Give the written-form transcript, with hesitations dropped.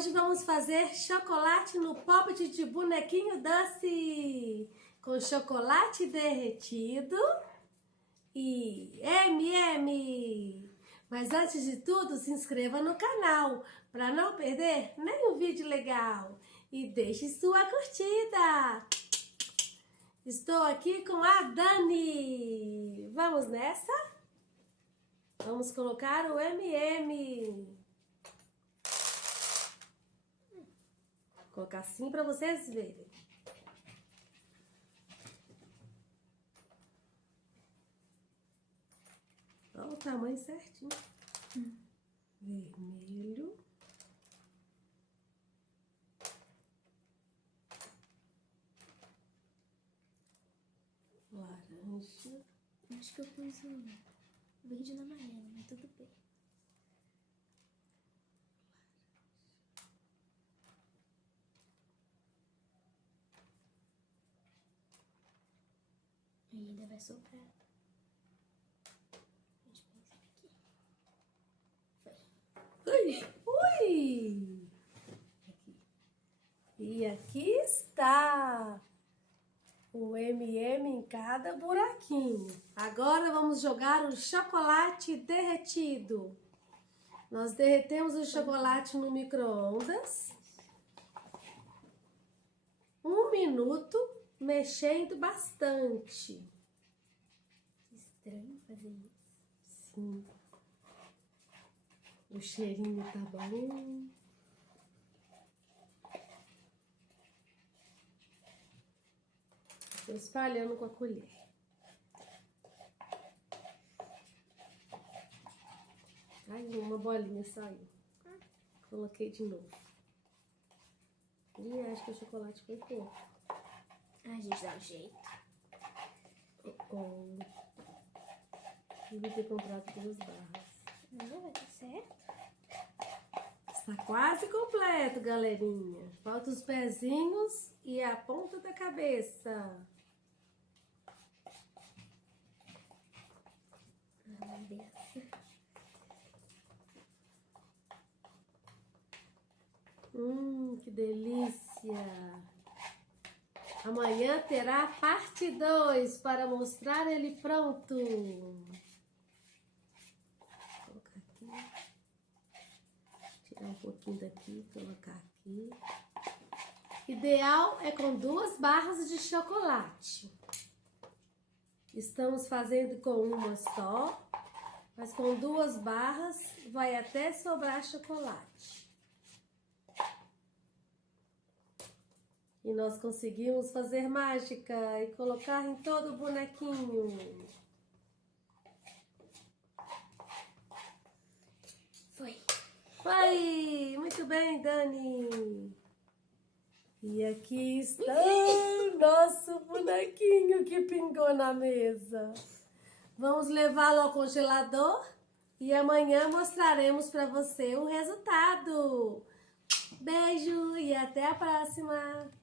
Hoje vamos fazer chocolate no poppet de bonequinho doce, com chocolate derretido e M&M. Mas antes de tudo, se inscreva no canal para não perder nenhum vídeo legal e deixe sua curtida. Estou aqui com a Dani. Vamos nessa? Vamos colocar o M&M. Vou colocar assim para vocês verem. Olha o tamanho certinho. Vermelho. Laranja. Acho que eu pus o verde na amarela, mas tudo bem. Ainda vai sobrar. Deixa eu pensar aqui. Foi. Ui! Aqui. E aqui está o M&M em cada buraquinho. Agora vamos jogar o chocolate derretido. Nós derretemos o chocolate no micro-ondas. 1 minuto, mexendo bastante. Que estranho fazer isso. Sim. O cheirinho tá bom. Estou espalhando com a colher. Ai, uma bolinha saiu. Coloquei de novo. E acho que o chocolate foi pouco. A gente dá um jeito. Devia ter comprado 2 barras. Não, vai dar certo. Está quase completo, galerinha. Falta os pezinhos e a ponta da cabeça. Meu Deus. Que delícia! Amanhã terá parte 2 para mostrar ele pronto. Vou colocar aqui. Tirar um pouquinho daqui, colocar aqui. Ideal é com 2 barras de chocolate. Estamos fazendo com uma só, mas com 2 barras vai até sobrar chocolate. E nós conseguimos fazer mágica e colocar em todo o bonequinho. Foi. Foi! Muito bem, Dani! E aqui está o nosso bonequinho que pingou na mesa. Vamos levá-lo ao congelador e amanhã mostraremos para você o resultado. Beijo e até a próxima!